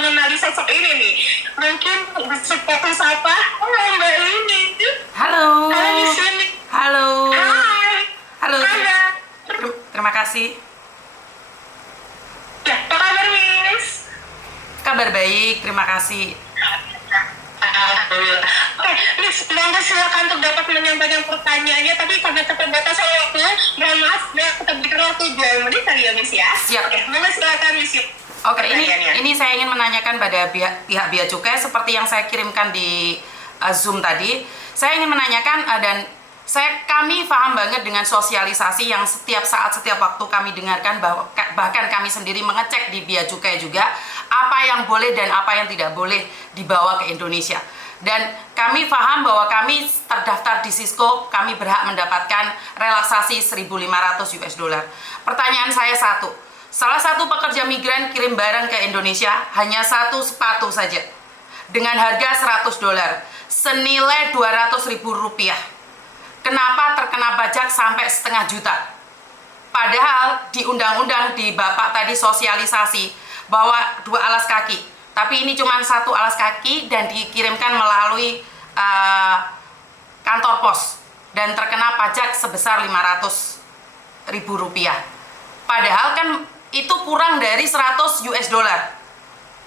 mengenali sosok ini nih. Mungkin bisa fokus apa? Oh, Mbak ini. Halo. Halo di sini. Halo. Hai. Halo. Halo. Terima kasih. Ya, apa kabar, Miss? Kabar baik, terima kasih. Alhamdulillah. Oke, Miss, monggo silakan untuk dapat menyampaikan pertanyaannya, tapi karena keterbatasan waktu, mohon maaf, kita berikan waktu 2 menit kali ya, Miss ya. Siap. Oke, monggo silakan, Miss. Oke, ini saya ingin menanyakan pada pihak Bea Cukai seperti yang saya kirimkan di Zoom tadi. Saya ingin menanyakan dan kami paham banget dengan sosialisasi yang setiap saat, setiap waktu kami dengarkan, bahkan kami sendiri mengecek di Bea Cukai juga apa yang boleh dan apa yang tidak boleh dibawa ke Indonesia. Dan kami paham bahwa kami terdaftar di Cisco, kami berhak mendapatkan relaksasi 1.500 US dollar. Pertanyaan saya satu, salah satu pekerja migran kirim barang ke Indonesia hanya 1 sepatu saja dengan harga 100 dolar senilai 200.000 rupiah. Kenapa terkena pajak sampai 500 juta? Padahal di undang-undang di Bapak tadi sosialisasi bahwa 2 alas kaki, tapi ini cuma 1 alas kaki dan dikirimkan melalui kantor pos dan terkena pajak sebesar 500.000 rupiah. Padahal kan itu kurang dari 100 US dollar.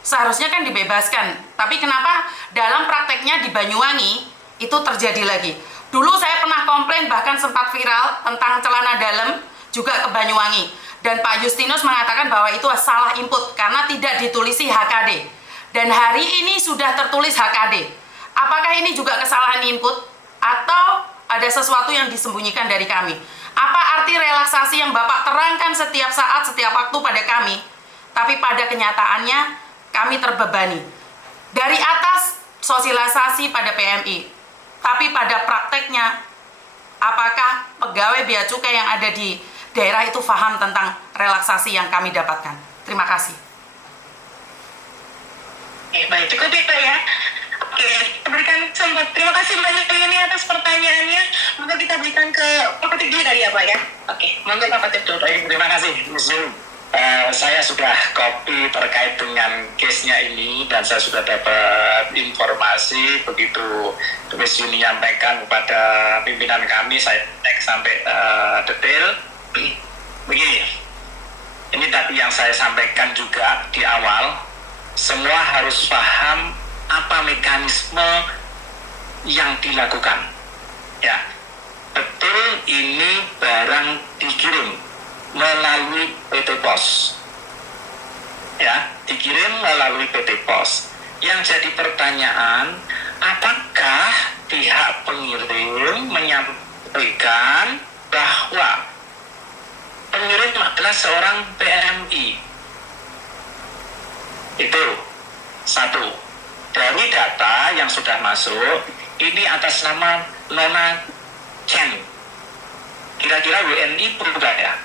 Seharusnya kan dibebaskan, tapi kenapa dalam prakteknya di Banyuwangi itu terjadi lagi? Dulu saya pernah komplain, bahkan sempat viral tentang celana dalam juga ke Banyuwangi. Dan Pak Justinus mengatakan bahwa itu salah input karena tidak ditulisi HKD. Dan hari ini sudah tertulis HKD. Apakah ini juga kesalahan input atau ada sesuatu yang disembunyikan dari kami? Apa arti relaksasi yang Bapak terangkan setiap saat, setiap waktu pada kami, tapi pada kenyataannya kami terbebani? Dari atas sosialisasi pada PMI, tapi pada prakteknya, apakah pegawai Bea Cukai yang ada di daerah itu paham tentang relaksasi yang kami dapatkan? Terima kasih. Baik, cukup itu ya. Oke, berikan sempat. Terima kasih banyak ini atas pertanyaannya. Monggo kita berikan ke Pak Patip dulu kali ya, Pak ya. Oke, monggo Pak Patip dulu. Baik, terima kasih, Zoom. Saya sudah copy terkait dengan case-nya ini dan saya sudah dapat informasi begitu Miss Yuni menyampaikan kepada pimpinan kami, saya cek sampai detail. Begini, ini tadi yang saya sampaikan juga di awal, semua harus paham apa mekanisme yang dilakukan. Ya, betul ini barang dikirim melalui PT Pos, ya, dikirim melalui PT Pos. Yang jadi pertanyaan, apakah pihak pengirim menyampaikan bahwa pengirim adalah seorang PMI? Itu satu. Dari data yang sudah masuk, ini atas nama Nona Chen. Kira-kira WNI perlu gak ya?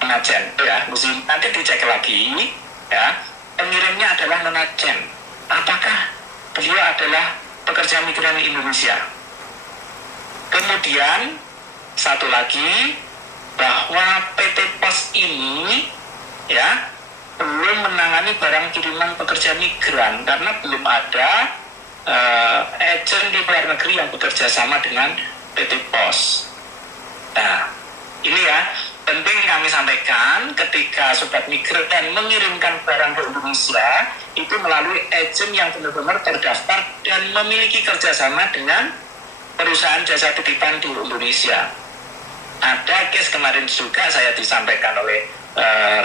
Nona Chen, ya, nanti dicek lagi, ya. Pengirimnya adalah Nona Chen. Apakah beliau adalah pekerja migran Indonesia? Kemudian satu lagi, bahwa PT Pos ini, ya, belum menangani barang kiriman pekerja migran karena belum ada agen di luar negeri yang bekerja sama dengan PT Pos. Nah, ini ya, penting kami sampaikan ketika sobat migran mengirimkan barang ke Indonesia itu melalui agen yang benar-benar terdaftar dan memiliki kerjasama dengan perusahaan jasa titipan di Indonesia. Ada case kemarin juga saya disampaikan oleh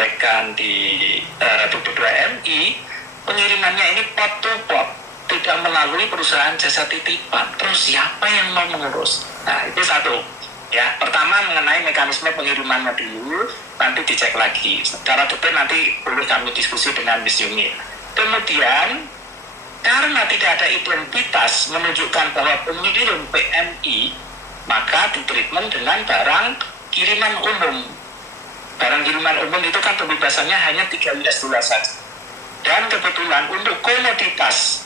rekan di BPDMI, pengirimannya ini pot to pot, tidak melalui perusahaan jasa titipan. Terus siapa yang mau mengurus? Nah, itu satu. Ya, pertama mengenai mekanisme pengirimannya dulu, nanti dicek lagi. Secara detail nanti boleh kami diskusi dengan Miss Yuni. Kemudian, karena tidak ada identitas menunjukkan bahwa pengirim PMI, maka ditreatment dengan barang kiriman umum. Barang kiriman umum itu kan pembebasannya hanya 3 US dollar saja. Dan kebetulan untuk komoditas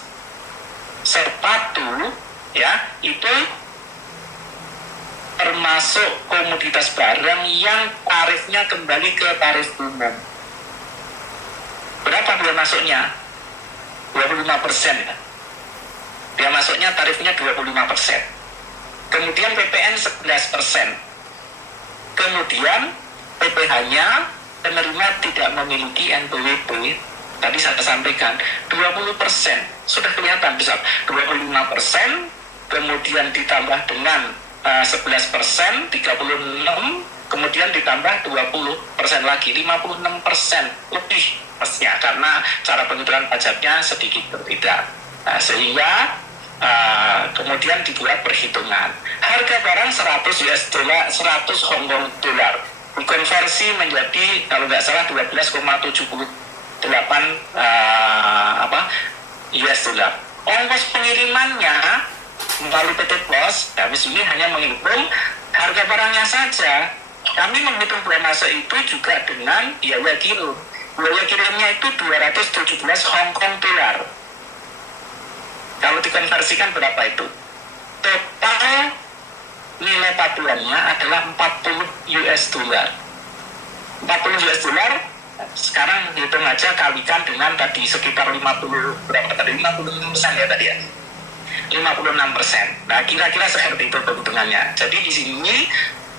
sepatu, ya, itu termasuk komoditas barang yang tarifnya kembali ke tarif umum. Berapa biaya masuknya? 25%. Dia masuknya tarifnya 25%. Kemudian PPN 11%. Kemudian PPh-nya penerima tidak memiliki NPWP. Tadi saya sampaikan 20%. Sudah kelihatan besar. 25%, kemudian ditambah dengan 11%, 36, kemudian ditambah 20% lagi, 56% lebih pastinya, karena cara penghitungan pajaknya sedikit berbeda. Nah, sehingga kemudian dibuat perhitungan. Harga barang 100 US dollar, 100 Hong Kong dollar dikonversi menjadi kalau nggak salah 12,78 US dollar. Ongkos pengirimannya melalui PT Pos, kami sini hanya menghitung harga barangnya saja. Kami menghitung biaya masuk itu juga dengan biaya kirim. Biaya kirimnya itu 217 Hong Kong dollar. Kalau dikonversikan berapa itu? Total nilai paduannya adalah 40 US dollar. 40 US dollar, sekarang hitung aja kalikan dengan tadi sekitar 50, berapa tadi? 56% ya tadi ya? 56%. Nah, kira-kira seperti itu perhitungannya. Jadi di sini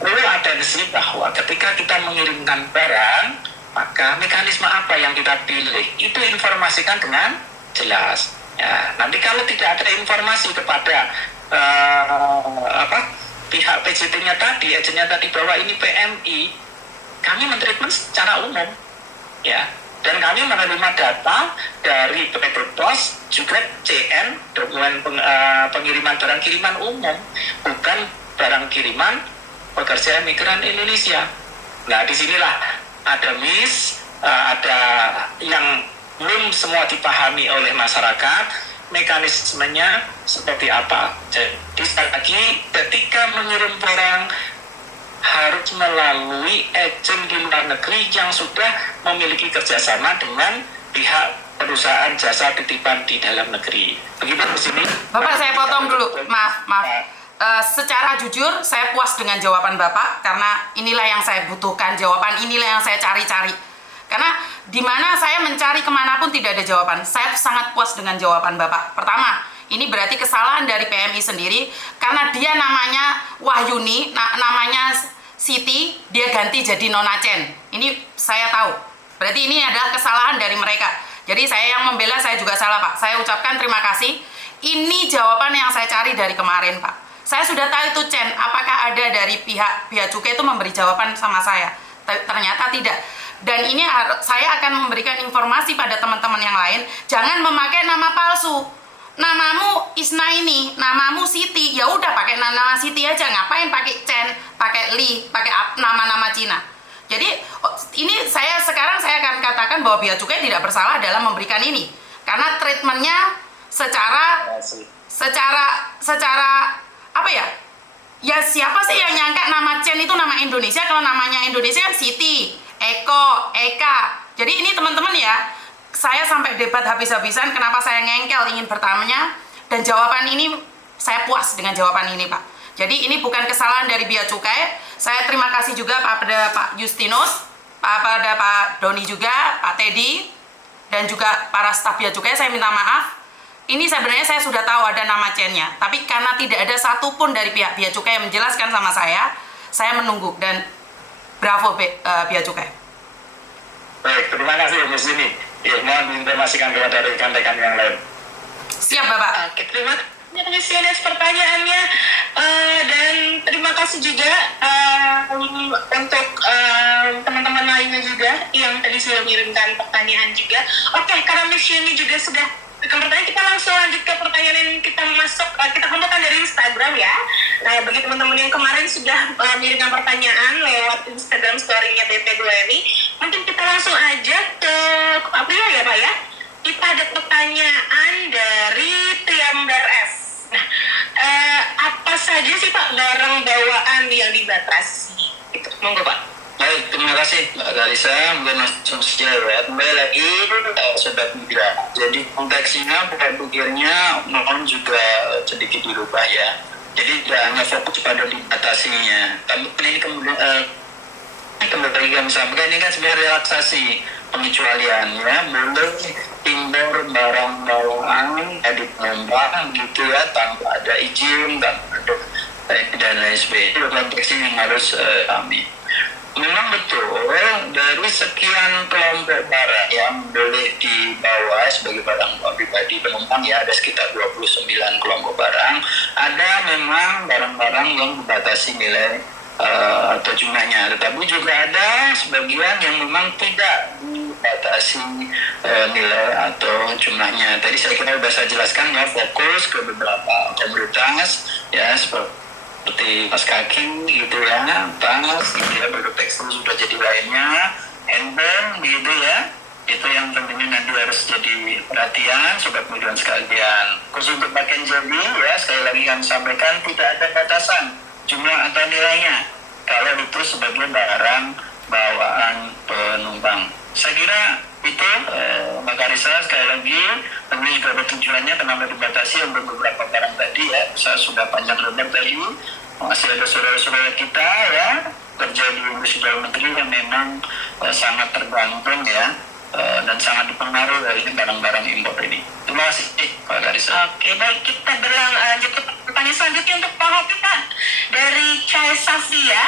perlu atensi bahwa ketika kita mengirimkan barang, maka mekanisme apa yang kita pilih itu informasikan dengan jelas. Ya, nanti kalau tidak ada informasi kepada pihak PJT-nya tadi, agennya tadi bahwa ini PMI, kami mentreatment secara umum, ya. Dan kami menerima data dari PT Pos, juga CN, dokumen pengiriman barang kiriman umum, bukan barang kiriman pekerja migran Indonesia. Nah, disinilah ada ada yang belum semua dipahami oleh masyarakat, mekanismenya seperti apa. Jadi sekali lagi, ketika mengirim barang harus melalui agen di luar negeri yang sudah memiliki kerjasama dengan pihak perusahaan jasa titipan di dalam negeri. Begitu di sini. Bapak, saya potong dulu. Maaf. Secara jujur, saya puas dengan jawaban Bapak karena inilah yang saya butuhkan, jawaban inilah yang saya cari-cari. Karena di mana saya mencari kemanapun tidak ada jawaban. Saya sangat puas dengan jawaban Bapak. Pertama, ini berarti kesalahan dari PMI sendiri karena dia namanya Wahyuni, namanya Siti, dia ganti jadi Nona Chen. Ini saya tahu. Berarti ini adalah kesalahan dari mereka. Jadi saya yang membela, saya juga salah, Pak. Saya ucapkan terima kasih. Ini jawaban yang saya cari dari kemarin, Pak. Saya sudah tahu itu Chen, apakah ada dari pihak cukai itu memberi jawaban sama saya. Ternyata tidak. Dan ini saya akan memberikan informasi pada teman-teman yang lain, jangan memakai nama palsu. Namamu Isna ini, namamu Siti, ya udah pakai nama Siti aja, ngapain pakai Chen, pakai Li, pakai nama-nama Cina. Jadi ini saya akan katakan bahwa Bea Cukai tidak bersalah dalam memberikan ini, karena treatmentnya secara apa ya? Ya siapa sih yang nyangka nama Chen itu nama Indonesia, kalau namanya Indonesia kan Siti, Eko, Eka. Jadi ini teman-teman ya, saya sampai debat habis-habisan kenapa saya ngengkel ingin bertanya, dan jawaban ini saya puas dengan jawaban ini, Pak. Jadi ini bukan kesalahan dari Bea Cukai. Saya terima kasih juga pada Pak Justinus, pada Pak Doni juga, Pak Teddy, dan juga para staf Bea Cukai. Saya minta maaf. Ini sebenarnya saya sudah tahu ada nama Chen-nya, tapi karena tidak ada satupun dari pihak Bea Cukai yang menjelaskan sama saya menunggu, dan bravo Bea Cukai. Baik, terima kasih Mas Dini. Ya, mohon diinformasikan kepada rekan-rekan yang lain. Siap, Bapak. Oke, terima kasih atas pertanyaannya, dan terima kasih juga untuk teman-teman lainnya juga yang tadi sudah mengirimkan pertanyaan juga. Oke, karena mission ini juga sudah pertanyaan, kita langsung lanjut ke pertanyaan yang kita kumpulkan dari Instagram ya. Nah, bagi teman-teman yang kemarin sudah mengirimkan pertanyaan lewat Instagram story-nya BP2MI, mungkin kita langsung aja ke April ya Pak ya. Kita ada pertanyaan dari Triambar S. Nah, apa saja sih Pak barang bawaan yang dibatasi? Itu, monggo Pak. Baik, terima kasih Mbak Kalisa. Mungkin langsung saja ya. Kembali lagi, Sobat Migran. Jadi konteksnya, bukan pikirnya, mohon juga sedikit dirubah ya. Jadi tidak hanya fokus pada dibatasinya. Tapi ini kemudian kembali kami sampaikan, ini kan sebenarnya relaksasi pengecualian ya. Boleh impor barang bawaan izin, nggak ada dan lain sebagainya. Itu konteks yang harus kami. Memang betul dari sekian kelompok barang yang boleh dibawa sebagai barang pribadi penumpang ya ada sekitar 29 kelompok barang. Ada memang barang-barang yang dibatasi nilai atau jumlahnya, tetapi juga ada sebagian yang memang tidak dibatasi nilai atau jumlahnya. Tadi saya kira sudah saya jelaskan ya, fokus ke beberapa komoditas ya seperti tas kaki gitu ya, tas gitu ya, produk tekstil sudah jadi lainnya, handbag gitu ya, itu yang tentunya nanti harus jadi perhatian sobat Miduan sekalian. Khusus untuk pakaian jadi ya, sekali lagi kami sampaikan tidak ada batasan jumlah atau nilainya kalau itu sebagai barang bawaan penumpang. Saya kira itu Mbak Karissa, sekali lagi tentunya juga ada tujuannya kenapa dibatasi untuk beberapa barang tadi ya. Saya sudah panjang lebar tadi, masih ada saudara-saudara kita ya kerja di industri dalam negeri yang memang sangat tergantung ya dan sangat dipengaruhi dari barang-barang impor ini. Terima kasih Mbak Karissa. Oke, baik, kita lanjut ke pertanyaan selanjutnya untuk Pak Hopi, Pak. Dari Chai Safia,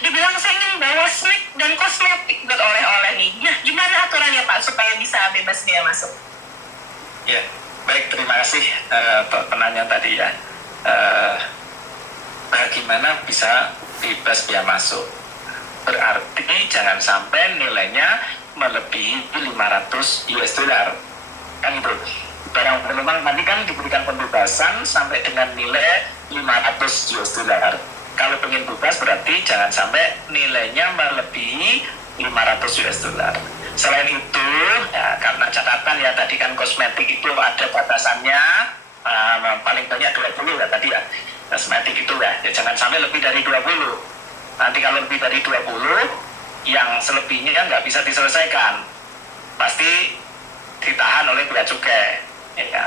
dibilang saya ingin bawa snack dan kosmetik buat oleh-oleh nih. Nah, gimana aturannya Pak supaya bisa bebas biaya masuk? Ya, baik, terima kasih penanya tadi ya. Bagaimana bisa bebas biaya masuk? Berarti jangan sampai nilainya melebihi 500 US dollar. Kan itu. Barang penumpang tadi kan diberikan pembebasan sampai dengan nilai 500 US dollar. Kalau pengen bebas berarti jangan sampai nilainya melebihi 500 US dollar. Selain itu, ya, karena catatan ya tadi kan kosmetik itu ada batasannya paling banyak 20 ya tadi ya. Kosmetik itu ya jangan sampai lebih dari 20. Nanti kalau lebih dari 20, yang selebihnya nggak bisa diselesaikan. Pasti ditahan oleh bea cukai. Ya.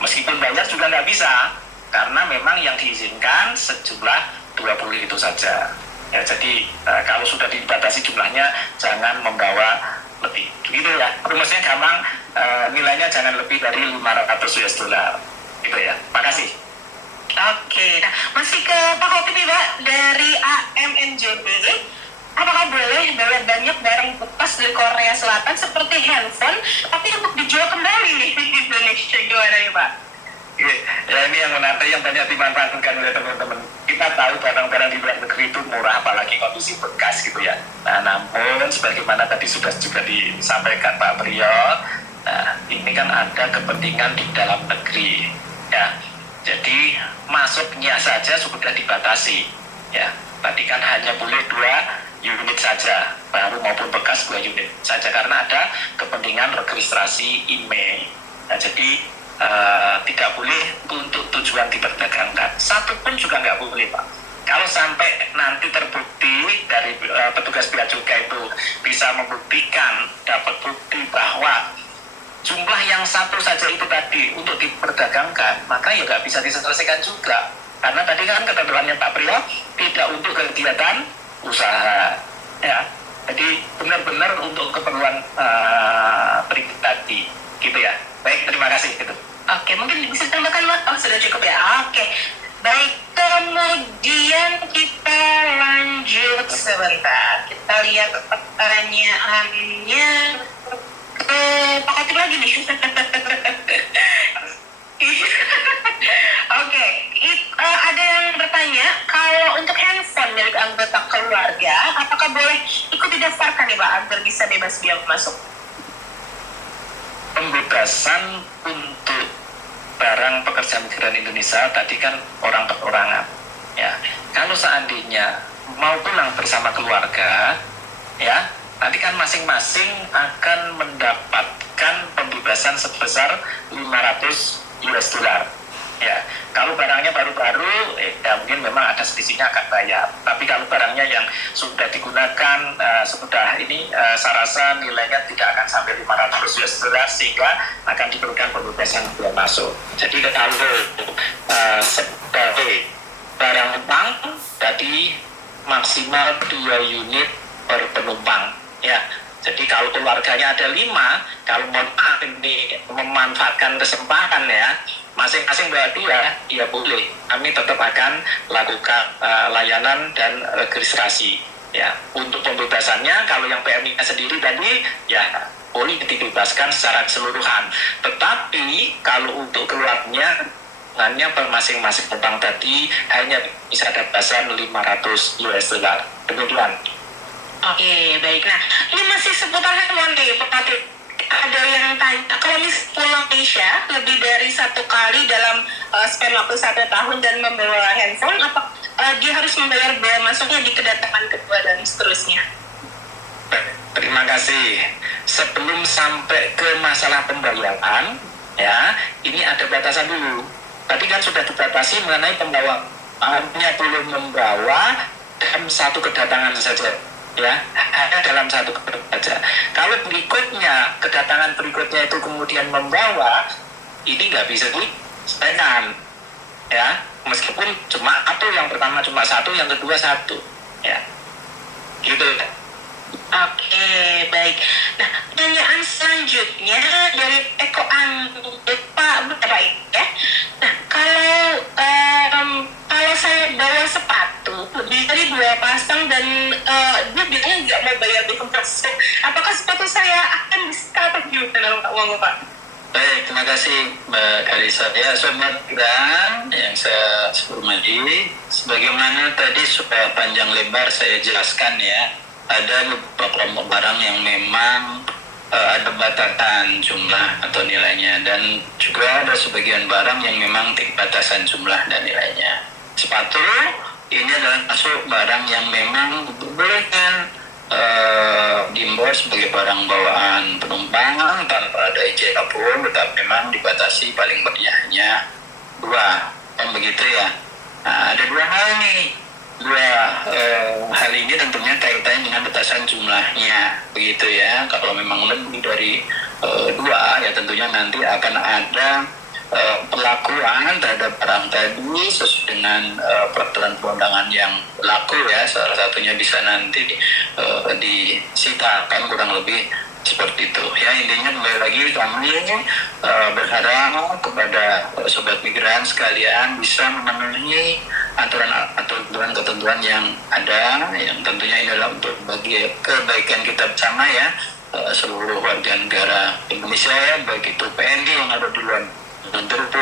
Meskipun banyak juga nggak bisa, karena memang yang diizinkan sejumlah 20 itu saja. Ya, jadi kalau sudah dibatasi jumlahnya jangan membawa lebih. Gitu ya. Rumusnya gampang, nilainya jangan lebih dari 500 US dollar. Gitu ya. Makasih. Oke, nah masih ke Pak Hopi nih Pak, dari AMNJB. Apakah boleh bawa banyak barang bekas dari Korea Selatan seperti handphone, tapi untuk dijual kembali nih di Indonesia, gimana nih Pak? Ya ini yang menarik, yang banyak dimanfaatkan oleh teman-teman. Kita tahu barang-barang di luar negeri itu murah, apalagi kondisi bekas gitu ya. Nah, namun sebagaimana tadi sudah juga disampaikan Pak Priyo, nah ini kan ada kepentingan di dalam negeri, ya. Jadi masuknya saja sudah dibatasi, ya. Tadi kan hanya boleh 2 unit saja, baru maupun bekas 2 unit saja karena ada kepentingan registrasi IMEI. Nah, jadi tidak boleh untuk tujuan diperdagangkan. Satu pun juga nggak boleh Pak. Kalau sampai nanti terbukti dari petugas bea cukai itu bisa membuktikan, dapat bukti bahwa jumlah yang satu saja itu tadi untuk diperdagangkan, maka ya nggak bisa diselesaikan juga. Karena tadi kan ketentuannya Pak Priyo tidak untuk kegiatan usaha, ya. Jadi benar-benar untuk keperluan pribadi, gitu ya. Baik, terima kasih. Gitu. Oke, mungkin bisa ditambahkan Mas? Oh, sudah cukup ya. Oke, baik. Kemudian kita lanjut sebentar. Kita lihat pertanyaannya. Pak Hopi lagi nih. Oke, ada yang bertanya, kalau untuk handphone milik anggota keluarga, apakah boleh ikut didaftarkan nih Pak, agar bisa bebas biaya masuk? Pembebasan untuk barang pekerja migran Indonesia tadi kan orang per orangan, ya. Kalau seandainya mau pulang bersama keluarga, ya, nanti kan masing-masing akan mendapatkan pembebasan sebesar 500 US dollar. Ya, kalau barangnya baru-baru, ya mungkin memang ada selisihnya akan bayar. Tapi kalau barangnya yang sudah digunakan, sudah ini, saya rasa nilainya tidak akan sampai 500 US dollar sehingga akan diberikan pembebasan biaya masuk. Jadi kalau sebagai barang utang, tadi maksimal 2 unit per penumpang. Ya, jadi kalau keluarganya ada 5, kalau mau ini memanfaatkan kesempatan ya, masing-masing bawa 2, ya boleh. Kami tetap akan lakukan layanan dan registrasi. Ya, untuk pembebasannya kalau yang PMI-nya sendiri tadi ya boleh dibebaskan secara keseluruhan. Tetapi kalau untuk keluarnya hanya per masing-masing bank tadi hanya bisa ada batasan 500 US dollar. Demikian. Oke, baik. Nah, ini masih seputar hewan nih, Pak Patut. Ada yang tanya, kalau misalnya pulang Asia lebih dari 1 kali dalam span waktu 1 tahun dan membawa handphone, apa dia harus membayar bea masuknya di kedatangan kedua dan seterusnya? Terima kasih. Sebelum sampai ke masalah pembayaran, ya, ini ada batasan dulu. Tadi kan sudah dibatasi mengenai pembawa, hanya boleh membawa dalam 1 kedatangan saja. Ya, hanya dalam 1 kedatangan saja. Kalau berikutnya, kedatangan berikutnya itu kemudian membawa, ini nggak bisa diselesaikan. Ya, meskipun cuma atau yang pertama cuma 1, yang kedua 1. Ya, gitu. Oke, baik. Nah, pertanyaan selanjutnya dari Eko Pak baik ya. Nah, kalau saya bawa sepatu lebih dari 2 pasang dan dia bilangnya nggak mau bayar bea masuk, apakah sepatu saya akan disita atau gimana Pak? Baik, terima kasih Mbak Kalisa. Ya, Sobat Migran yang saya hormati, sebagaimana tadi sudah panjang lebar saya jelaskan ya, ada beberapa kelompok barang yang memang ada batasan jumlah atau nilainya, dan juga ada sebagian barang yang memang tidak batasan jumlah dan nilainya. Sepatu ini adalah masuk barang yang memang dibolehkan diimpor sebagai barang bawaan penumpang tanpa ada izin apapun, tetapi memang dibatasi paling banyak hanya 2, kan begitu ya. Nah, ada 2 hal nih. Hal ini tentunya kaitannya dengan batasan jumlahnya, begitu ya. Kalau memang lebih dari 2, ya tentunya nanti akan ada perlakuan terhadap barang tadi sesuai dengan peraturan perundangan yang berlaku ya. Salah satunya bisa nanti disita, kan kurang lebih seperti itu ya. Intinya kembali lagi kami berharap kepada sobat migran sekalian bisa memenuhi aturan ketentuan yang ada, yang tentunya ini adalah untuk bagi kebaikan kita bersama ya, seluruh warga negara Indonesia ya, baik itu PNI yang ada di luar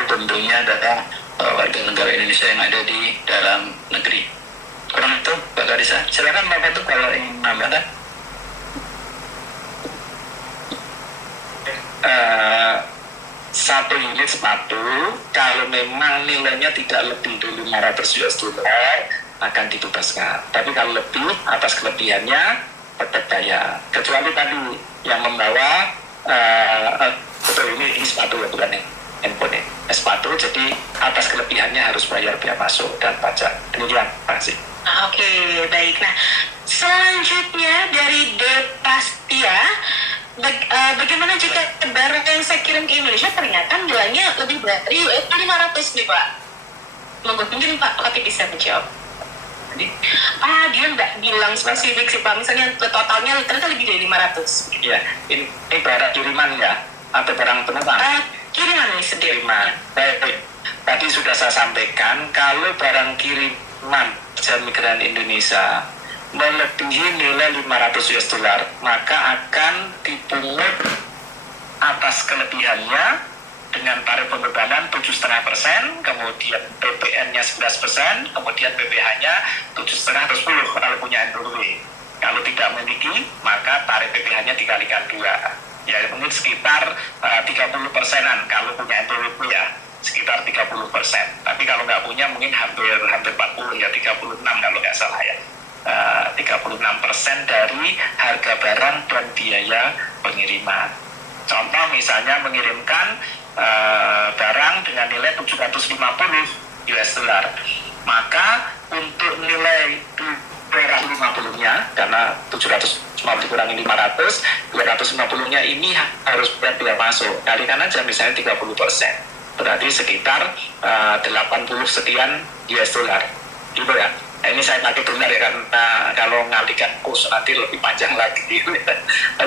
tentunya adalah warga negara Indonesia yang ada di dalam negeri. Kurang itu Mbak Karisa, silakan Mbak Fatuk kalau ingin menambahkan. Satu unit sepatu kalau memang nilainya tidak lebih dari 500 US dollar akan dibebaskan. Tapi kalau lebih, atas kelebihannya tetap bayar. Kecuali tadi yang membawa betul ini sepatu ya, bukan handphone sepatu, jadi atas kelebihannya harus bayar bea masuk dan pajak. Demikian, terima kasih. Oke, baik. Nah, selanjutnya dari Depastia, bagaimana jika barang yang saya kirim ke Indonesia ternyata nilainya lebih dari US 500 nih Pak? Mungkin Pak Koti bisa menjawab. Dia nggak bilang spesifik sih Pak, misalnya totalnya ternyata lebih dari 500. Iya, ini barang kiriman ya, atau barang penumpang? Kiriman nih sendiri. Baik. Tadi sudah saya sampaikan, kalau barang kiriman kerja migran Indonesia melebihi nilai 500 US dollar, maka akan dipungut atas kelebihannya dengan tarif pembebanan 7,5%, kemudian PPN-nya 11%, kemudian PPH-nya 7,5 atau 10 kalau punya NPWP. Kalau tidak memiliki, maka tarif PPH-nya dikalikan 2. Ya, mungkin sekitar 30%-an kalau punya NPWP ya, sekitar 30%. Tapi kalau nggak punya mungkin hampir 40 ya, 36 kalau nggak salah ya. 36% dari harga barang dan biaya pengiriman. Contoh misalnya mengirimkan barang dengan nilai 750 US dollar, maka untuk nilai 250-nya, karena 750 kurangi 500, 250-nya ini harus bea masuk. Kalikan aja misalnya 30%, berarti sekitar 80 sekian US dollar. Gitu ya. Nah, ini saya pakai benar ya, karena kalau ngalikan kurs nanti lebih panjang lagi. Oke,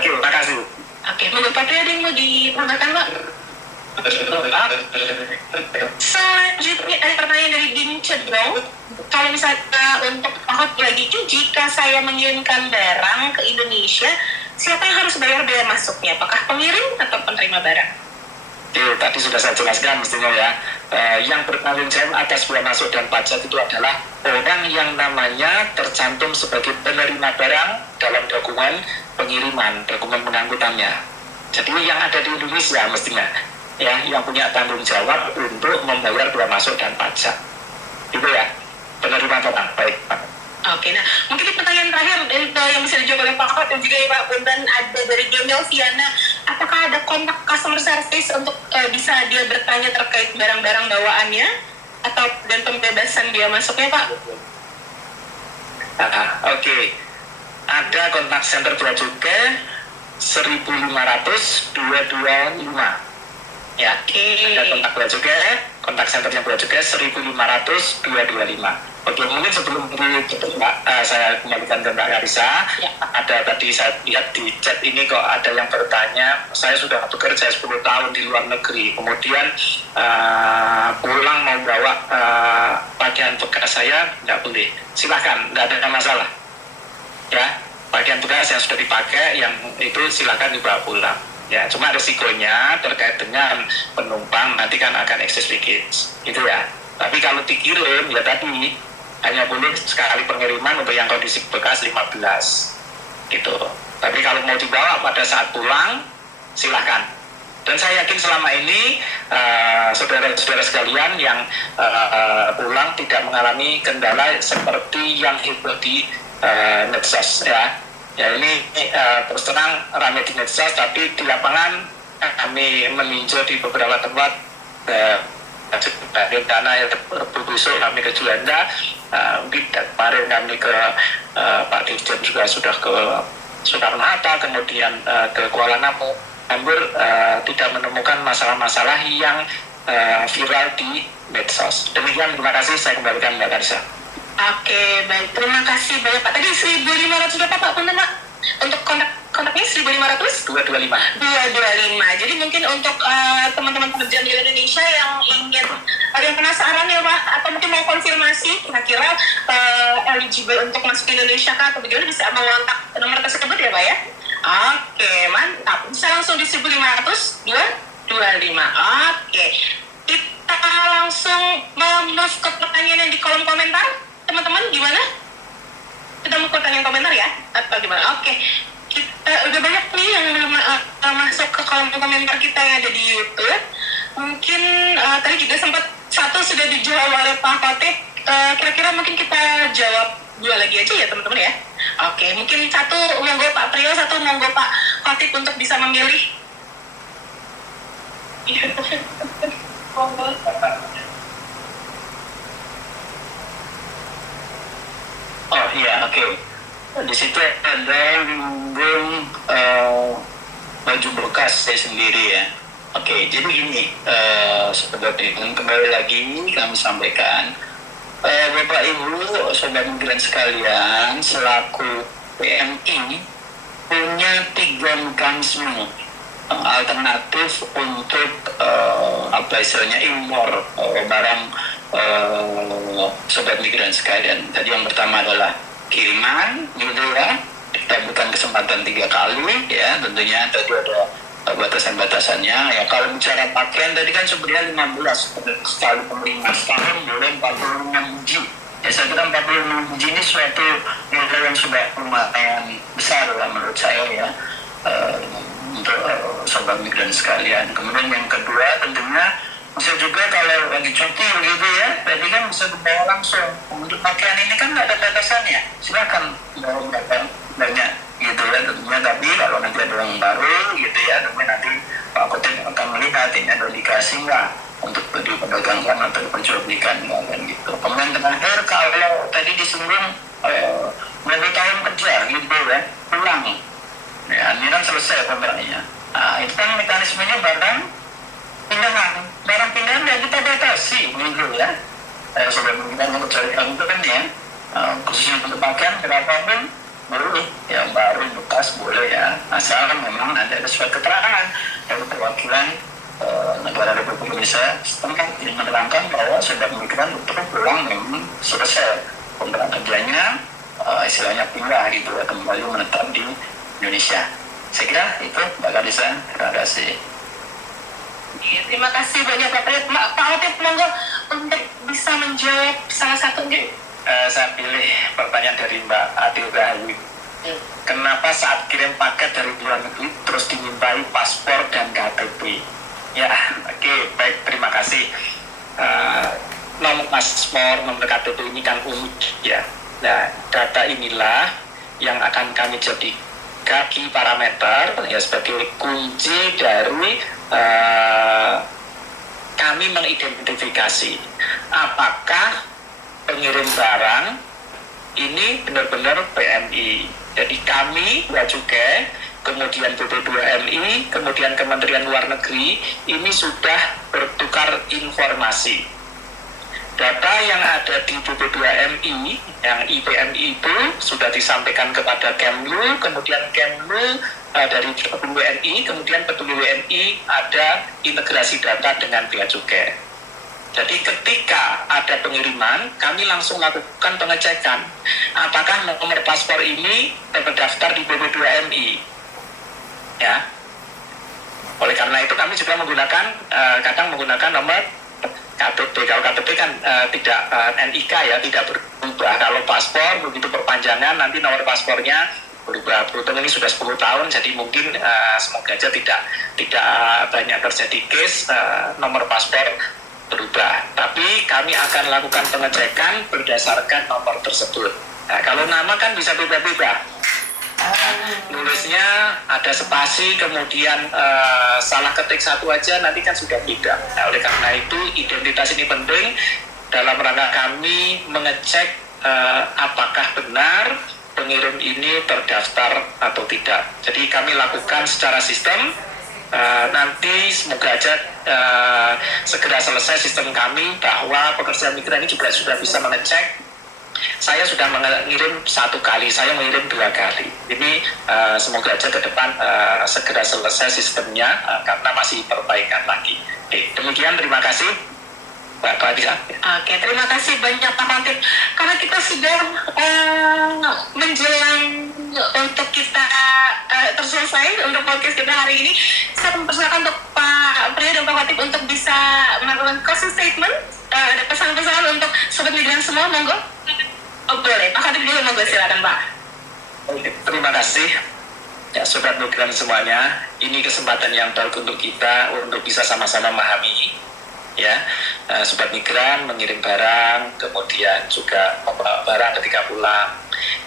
terima kasih. Oke, menurut Pak ada yang mau ditambahkan Pak? Selanjutnya ada pertanyaan dari Din Cedrong. Kalau misalnya untuk lagi itu, jika saya mengirimkan barang ke Indonesia, siapa yang harus bayar biaya masuknya? Apakah pengirim atau penerima barang? Oke, tadi sudah saya jelaskan mestinya ya. Yang bertanggung jawab atas biaya masuk dan pajak itu adalah orang yang namanya tercantum sebagai penerima barang dalam dokumen pengiriman, dokumen pengangkutannya. Jadi yang ada di Indonesia mestinya ya, yang punya tanggung jawab untuk membayar biaya masuk dan pajak. Itu ya, penerima barang. Baik, Pak. Oke, nah mungkin pertanyaan terakhir yang bisa dijawab oleh Pak Ahmad dan juga Pak Bundan, ada dari Gemel Viana. Apakah ada kontak customer service untuk bisa dia bertanya terkait barang-barang bawaannya atau dan pembebasan biaya masuknya, Pak? Oke. Ada kontak center bea cukai 1.500-225. Ya, ada kontak bea cukai, kontak senternya bea cukai 1.500-225. Oke, mungkin sebelum saya kembalikan ke Mbak Karisa, Ya. ada tadi saya lihat di chat ini kok ada yang bertanya, saya sudah bekerja 10 tahun di luar negeri, kemudian pulang mau bawa pakaian bekas saya, nggak boleh. Silahkan, nggak ada masalah. Ya, pakaian bekas yang sudah dipakai, yang itu silahkan dibawa pulang. Ya, cuma risikonya terkait dengan penumpang nanti kan akan excess baggage, gitu ya. Tapi kalau dikirim ya tadi hanya boleh sekali pengiriman untuk yang kondisi bekas 15, gitu. Tapi kalau mau dibawa pada saat pulang, silahkan. Dan saya yakin selama ini saudara-saudara sekalian yang pulang tidak mengalami kendala seperti yang heboh di medsos ya. Ya ini terus terang ramai di medsos, tapi di lapangan kami meninjau di beberapa tempat dana yang besok kami ke Juanda, mungkin kemarin kami ke Pak Dirjen juga sudah ke Soekarno-Hatta, kemudian ke Kuala Lumpur, tidak menemukan masalah-masalah yang viral di medsos. Demikian, terima kasih, saya kembalikan Mbak Karisa. Oke, baik. Terima kasih banyak, Pak. Tadi 1.500 berapa, Pak? Benar, Pak? Untuk kontaknya 1.500? 225. 225. Jadi mungkin untuk teman-teman pekerja di Indonesia yang ingin, yang penasaran ya, Pak, atau mungkin mau konfirmasi kira-kira eligible untuk masuk ke Indonesia kah atau bagaimana, bisa mengontak nomor tersebut ya, Pak ya? Oke, mantap. Bisa langsung di 1.500 225. Oke. Kita langsung move ke pertanyaan yang di kolom komentar. Teman-teman gimana? Kita mau pertanyaan komentar ya? Atau gimana? Oke. Kita udah banyak nih yang masuk ke kolom komentar kita yang ada di YouTube. Mungkin tadi juga sempat satu sudah dijawab oleh Pak Khotib. Kira-kira mungkin kita jawab dua lagi aja ya teman-teman ya. Oke, mungkin satu monggo Pak Priyo, satu monggo Pak Khotib untuk bisa memilih. Monggo. Oh iya, oke. Di situ ada lumbung baju bekas saya sendiri ya. Oke, jadi gini, seperti itu kembali lagi kami sampaikan, Bapak Ibu, Sobat Migran sekalian, selaku PMI punya 3 mekanisme alternatif untuk istilahnya impor barang Sobat Migran sekalian. Tadi yang pertama adalah kiriman, gitu ya. Kita berikan kesempatan 3 kali, ya. Tentunya tadi ada batasan-batasannya. Ya kalau bicara pakaian tadi kan sebenarnya 15 sekali penerima. Sekarang boleh 46 biji. Ya saya kira 46 biji ini suatu nilai yang sudah lumayan besar lah menurut saya ya. Untuk Sobat Migran sekalian. Kemudian yang kedua tentunya bisa juga kalau lagi cuti gitu ya, tadi kan bisa dibawa langsung. Untuk pakaian ini kan nggak ada batasannya, silakan bawa berapa banyak gitu ya tentunya. Tapi kalau nanti ada yang baru gitu ya, tentunya nanti Pak Khotib akan melihat ini ada dikasih nggak untuk diperdagangkan atau diperjualbelikan kan gitu. Kemudian terakhir kalau tadi disinggung berapa tahun kerja gitu ya, pulang ya ini kan selesai kontraknya. Nah itu kan mekanismenya barang pindahan ya kita batasi gitu ya. Sobat Migran yang mencari itu kan ya, khususnya untuk pakaian berapapun boleh, yang baru bekas boleh ya, asal memang ada surat keterangan dari perwakilan negara Republik Indonesia setempat menerangkan bahwa saudara migran pulang memang selesai kontrak kerjanya, istilahnya pindah gitu ya, kembali menetap di Indonesia. Saya kira itu Mbak Kadisa. Terima kasih. Terima kasih banyak Pak Atip. Pak Atip, monggo untuk bisa menjawab salah satu. Saya pilih pertanyaan dari Mbak Adil Rahayu. Kenapa saat kirim paket dari luar negeri terus dimintai paspor dan KTP? Ya, oke, baik, terima kasih. Nomor paspor, nomor KTP ini kan unik ya. Nah, data inilah yang akan kami jadikan key parameter ya sebagai kunci dari kami mengidentifikasi apakah pengirim barang ini benar-benar PMI. Jadi kami, Bea Cukai, kemudian BP2MI, kemudian Kementerian Luar Negeri, ini sudah bertukar informasi. Data yang ada di BP2MI, yang IPMI itu sudah disampaikan kepada Kemlu, kemudian Kemlu dari Peduli WNI, kemudian Peduli WNI ada integrasi data dengan Bea Cukai. Jadi ketika ada pengiriman, kami langsung lakukan pengecekan apakah nomor paspor ini terdaftar di BP2MI. Ya. Oleh karena itu kami juga menggunakan kadang menggunakan nomor KTP. Kalau KTP kan tidak NIK ya, tidak berubah. Kalau paspor begitu perpanjangan nanti nomor paspornya berubah. Beruntung ini sudah 10 tahun, jadi mungkin semoga aja tidak banyak terjadi case nomor paspor berubah. Tapi kami akan lakukan pengecekan berdasarkan nomor tersebut. Nah, kalau nama kan bisa beda-beda. Nulisnya ada spasi, kemudian salah ketik satu aja nanti kan sudah beda. Nah, oleh karena itu identitas ini penting dalam rangka kami mengecek apakah benar pengirim ini terdaftar atau tidak. Jadi kami lakukan secara sistem. Nanti semoga aja segera selesai sistem kami bahwa pekerja migran ini juga sudah bisa mengecek. Saya sudah mengirim 1 kali, saya mengirim 2 kali. Ini semoga aja ke depan segera selesai sistemnya karena masih perbaikan lagi. Demikian, terima kasih Mbak Kadisa. Oke, terima kasih banyak Pak Atip. Karena kita sudah menjelang untuk kita terselesai untuk podcast kita hari ini, saya mempersilakan untuk Pak Priyo dan Pak Atip untuk bisa melakukan closing statement. Ada pesan-pesan untuk sobat migran semua, monggo. Oh, boleh, Pak Atip dulu, monggo, silakan Pak. Terima kasih ya sobat migran semuanya. Ini kesempatan yang baik untuk kita untuk bisa sama-sama memahami ya, sobat migran mengirim barang, kemudian juga membawa barang ketika pulang.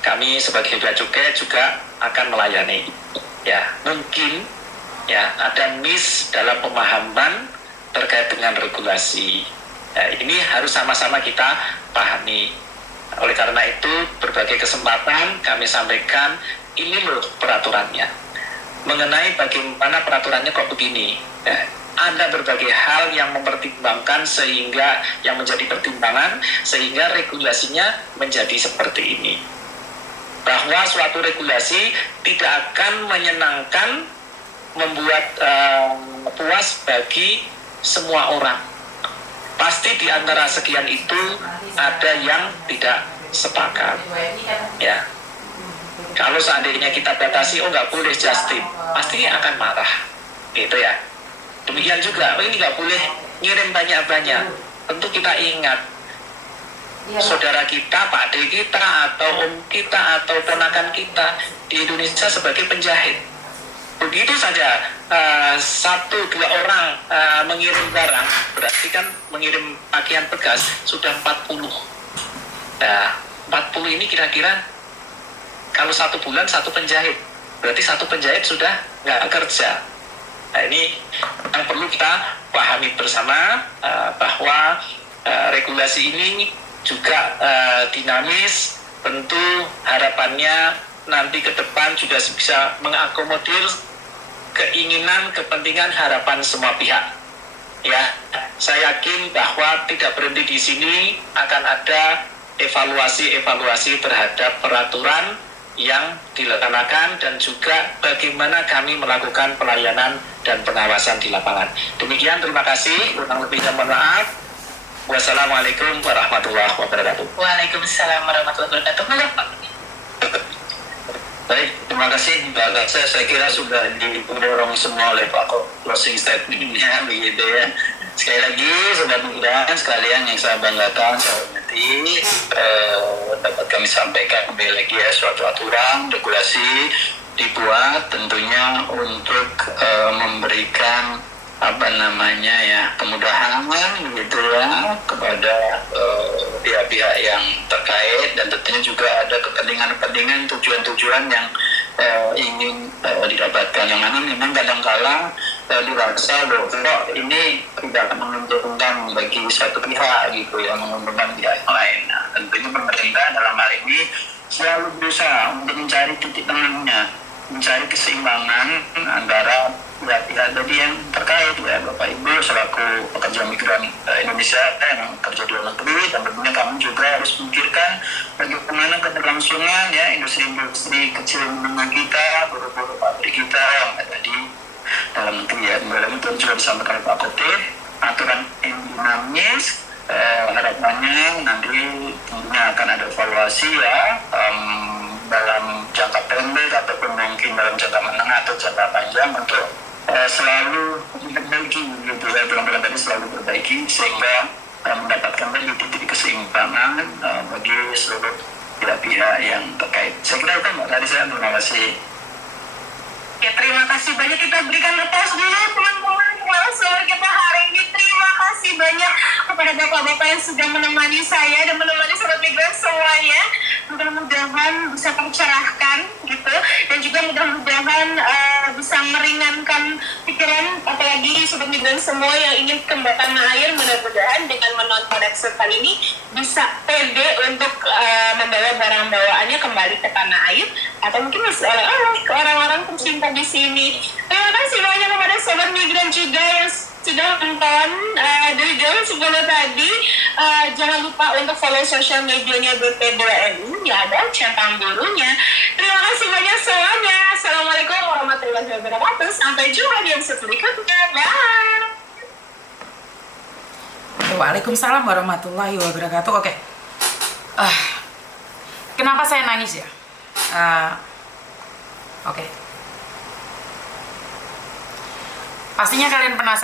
Kami sebagai Bea Cukai juga akan melayani. Ya, mungkin ya ada miss dalam pemahaman terkait dengan regulasi. Ya, ini harus sama-sama kita pahami. Oleh karena itu, berbagai kesempatan kami sampaikan ini loh peraturannya. Mengenai bagaimana peraturannya kok begini. Ya, ada berbagai hal yang mempertimbangkan sehingga yang menjadi pertimbangan sehingga regulasinya menjadi seperti ini. Bahwa suatu regulasi tidak akan menyenangkan, membuat puas bagi semua orang. Pasti di antara sekian itu ada yang tidak sepakat. Ya. Kalau seandainya kita batasi, oh nggak boleh just tip, pasti akan marah. Gitu ya. Demikian juga, ini nggak boleh ngirim banyak-banyak. Tentu kita ingat, saudara kita, Pak D kita, atau om kita, atau ponakan kita di Indonesia sebagai penjahit. Begitu saja 1-2 orang mengirim barang, berarti kan mengirim pakaian bekas sudah 40. Nah, 40 ini kira-kira kalau 1 bulan 1 penjahit, berarti 1 penjahit sudah nggak kerja. Nah, ini yang perlu kita pahami bersama bahwa regulasi ini juga dinamis. Tentu harapannya nanti ke depan juga bisa mengakomodir keinginan, kepentingan, harapan semua pihak. Ya, saya yakin bahwa tidak berhenti di sini, akan ada evaluasi terhadap peraturan yang dilaksanakan dan juga bagaimana kami melakukan pelayanan dan pengawasan di lapangan. Demikian, terima kasih. Kurang lebihnya mohon maaf. Wassalamualaikum warahmatullahi wabarakatuh. Waalaikumsalam warahmatullahi wabarakatuh. Monggo, Pak. Baik, terima kasih Mbak Laksa. Saya kira sudah didorong semua oleh Pak closing statement-nya begitu ya. Sekali lagi Sobat Migran sekalian yang saya banggakan, saya hormati, dapat kami sampaikan kembali lagi ya, suatu aturan regulasi dibuat tentunya untuk memberikan kemudahan gitu ya kepada pihak-pihak yang terkait, dan tentunya juga ada kepentingan-kepentingan, tujuan-tujuan yang ingin didapatkan, yang mana memang kadang-kala dirasa bahwa ini tidak menguntungkan bagi satu pihak gitu ya, menguntungkan pihak yang lain. Nah, tentunya pemerintah dalam hal ini selalu berusaha untuk mencari titik tengahnya, mencari keseimbangan antara pihak-pihak tadi yang terkait ya, Bapak Ibu selaku pekerja migran Indonesia yang kerja di luar negeri, dan tentunya kami juga harus memikirkan bagaimana keberlangsungan ya industri-industri kecil menengah kita, buruh-buruh pabrik kita yang ada di dalam negeri ya. Kemudian itu juga disampaikan oleh Pak Kote, aturan yang dinamis, harapannya nanti tentunya akan ada evaluasi ya dalam jangka pendek ataupun mungkin dalam jangka menengah atau jangka panjang untuk selalu diperbaiki gitu ya, pelan-pelan tadi selalu perbaiki sehingga mendapatkan titik keseimbangan bagi seluruh pihak-pihak yang terkait. Saya kira itu Mbak Larissa, terima kasih. Ya, terima kasih banyak. Kita berikan aplaus dulu teman-teman narasumber kita hari ini. Terima kasih banyak kepada bapak-bapak yang sudah menemani saya dan menemani Sobat Migran semuanya. Mudah-mudahan bisa tercerahkan gitu, dan juga mudah-mudahan bisa meringankan pikiran apalagi Sobat Migran semua yang ingin kembali tanah air. Mudah-mudahan dengan menonton episode kali ini bisa pede untuk membawa barang bawaannya kembali ke tanah air, atau mungkin ke orang-orang tercinta di sini. Terima kasih banyak kepada Sobat Migran juga yang sudah menonton dari jam 10 tadi. Jangan lupa untuk follow sosial medianya BP2MI, ya ada centang birunya. Terima kasih banyak semuanya. Assalamualaikum warahmatullahi wabarakatuh. Sampai jumpa di episode berikutnya. Bye. Waalaikumsalam warahmatullahi wabarakatuh. Oke. Kenapa saya nangis ya? Oke. Pastinya kalian penasaran.